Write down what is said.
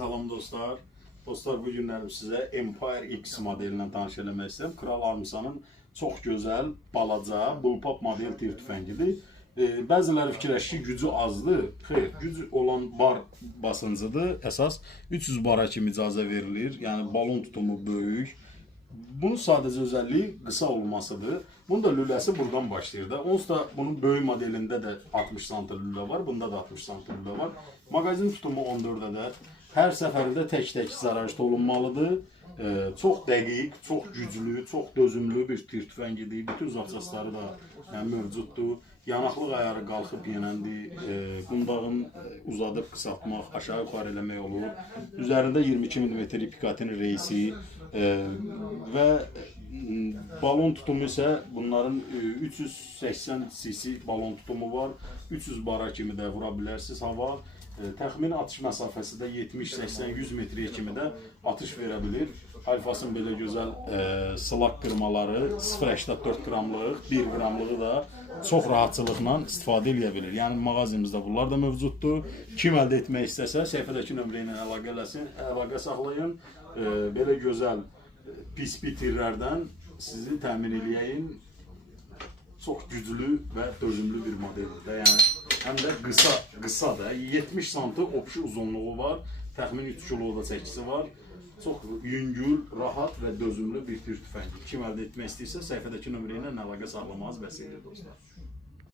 Salam dostlar. Dostlar, bu günlərim sizə Empire X modelindən tanış eləmək istəyirəm. Kral Armsanın çox gözəl, balaca, bullpup model tir tüfəngidir. Bəziləri fikirləşir ki, gücü azdır. Xeyr, gücü olan bar basıncıdır. Əsas 300 bara kimi icazə verilir. Yəni balon tutumu böyük. Bunun sadəcə özəlliyi qısa olmasıdır. Bunun da lüləsi buradan başlayır da. Onsuz da bunun böyük modelində də 60 sm lülə var. Bunda da 60 sm lülə var. Maqazin tutumu 14 ədəd. Hər səfərdə tək-tək zarajda olunmalıdır. Çox dəqiq, çox güclü, çox dözümlü bir tir tüfəngidir. Bütün zaçasları da mövcuddur. Yanaqlıq ayarı qalxıb yenəndir. Qundağın uzadıb qısaltmaq, aşağı yuxarı eləmək olur. Üzərində 22 mm Picatinny reisi və balon tutumu isə bunların 380 cc balon tutumu var. 300 bara kimi də vura bilərsiniz hava. Təxmini atış məsafəsi də 70, 80, 100 metrəyə kimi də atış verə bilir. Alfasın belə gözəl slak qırmaları 0,84 qramlıq, 1 qramlığı da çox rahatçılıqla istifadə edə bilir. Yəni mağazimizdə bunlar da mövcuddur. Kim əldə etmək istəsə səhifədəki nömrə ilə əlaqə eləsin, əlaqə saxlayın. Belə gözəl PSP tirlərdən sizi təmin eləyəyim. Çox güclü və dözümlü bir modeldir. Yəni həm də qısa da 70 sm opşu uzunluğu var. Təxmini 3 kilo da çəkisi var. Çox yüngül, rahat və dözümlü bir tir tüfəngi. Kim əldə etmək istəyirsə səhifədəki nömrə ilə əlaqə saxlamanız bəs edir dostlar.